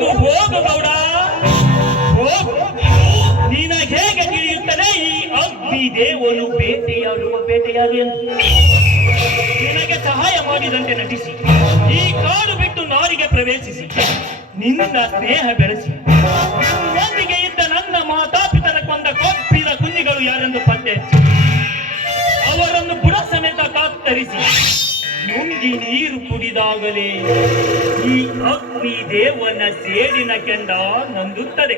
ಹೋಗು ಹೋಗು ಗೌಡ ಹೋಗು. ನಿನಗೆ ಹೇಗೆ ತಿಳಿಯುತ್ತದೆ ಈ ಅಗ್ನಿದೇವನು ಬೇಟೆಯಾರು ಎಂದು? ನಿನಗೆ ಸಹಾಯ ಮಾಡಿದಂತೆ ನಟಿಸಿ ಈ ಕಾಡು ಬಿಟ್ಟು ನಾಡಿಗೆ ಪ್ರವೇಶಿಸಿ ನಿನ್ನ ಸ್ನೇಹ ಬೆಳೆಸಿ ನನ್ನೊಂದಿಗೆ ಇದ್ದ ನನ್ನ ಮಾತಾಪಿತರ ಕೊಂದ ಕೊಪ್ಪಿದ ಕುഞ്ഞിಗಳು ಯಾರೆಂದು ಪತ್ತೆ ಹಚ್ಚಿ ಅವರನ್ನು ಬುಡ ಸಮೇತ ಕತ್ತರಿಸಿ ನುಂಗಿ ನೀರು ಕುಡಿದಾಗಲೇ ಈ ಅಗ್ನಿ ದೇವನ ಸೇಡಿನ ಕೆಂಡ ನಂದುತ್ತದೆ.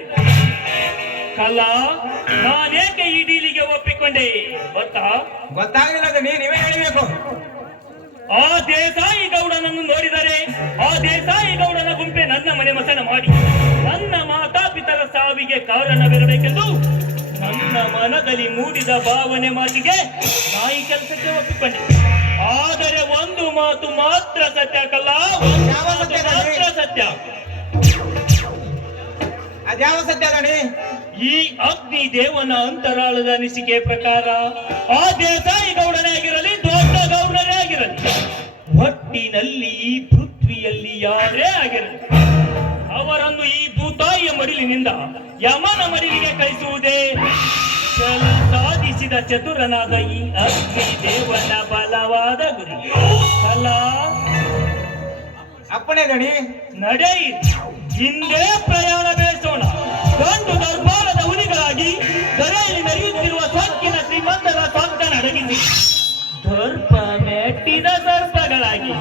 ಕಲಾ, ನಾನೇಕೆ ಈ ಡೀಲಿಗೆ ಒಪ್ಪಿಕೊಂಡೆ ಗೊತ್ತಾಗಲಿಲ್ಲ ದಣಿ, ನೀವೇ ಹೇಳಬೇಕು. ಆ ದೇಸಾಯಿ ಗೌಡನನ್ನು ನೋಡಿದರೆ ಆ ದೇಸಾಯಿ ಗೌಡನ ಗುಂಪೆ ನನ್ನ ಮನೆ ಮಸನ ಮಾಡಿ ನನ್ನ ಮಾತಾಪಿತರ ಸಾವಿಗೆ ಕಾರಣವಿರಬೇಕೆಂದು ನನ್ನ ಮನದಲ್ಲಿ ಮೂಡಿದ ಭಾವನೆ ಮಾತಿಗೆ ನಾಯಿ ಕೆಲಸಕ್ಕೆ ಒಪ್ಪಿಕೊಂಡೆ. ಆದರೆ ಒಂದು ಮಾತು ಮಾತ್ರ ಸತ್ಯ ಕಲ್ಲ, ಮಾತ್ರ ಸತ್ಯ. ಅದ್ಯಾವ ಸತ್ಯ ದಣಿ? ಈ ಅಗ್ನಿ ದೇವನ ಅಂತರಾಳದ ಅನಿಸಿಕೆ ಪ್ರಕಾರ ಆ ದೇಸಾಯಿ ಗೌಡನೇ ಆಗಿರಲಿ, ದೊಡ್ಡ ಗೌಡರೇ ಆಗಿರಲಿ, ಒಟ್ಟಿನಲ್ಲಿ ಈ ಪೃಥ್ವಿಯಲ್ಲಿ ಯಾರೇ ಆಗಿರಲಿ, ಅವರನ್ನು ಈ ಭೂತಾಯಿಯ ಮಡಿಲಿನಿಂದ ಯಮನ ಮಡಿಲಿಗೆ ಕಳಿಸುವುದೇ ಸಾಧಿಸಿದ ಚತುರನಾದ ಈ ಅಗ್ನಿ ದೇವನ ಬಲವಾದ ಗುರಿ. ಅಲ್ಲ ಅಪ್ಪಣೆ ದಣಿ. ನಡೆಯಿ, ಹಿಂದೆ ಪ್ರಯಾಣ ಬೆಳೆಸೋಣ. ಗಂಡು ದರ್ಬಾರದ ಹುಲಿಗಳಾಗಿ ದರೆಯಲ್ಲಿ ನಡೆಯುತ್ತಿರುವ ಸೊಕ್ಕಿನ ಶ್ರೀಮಂತರ ಸೊಕ್ಕನ ಅಡಗಿಸಿ ದರ್ಪ ಮೆಟ್ಟಿದ ದರ್ಪಗಳಾಗಿ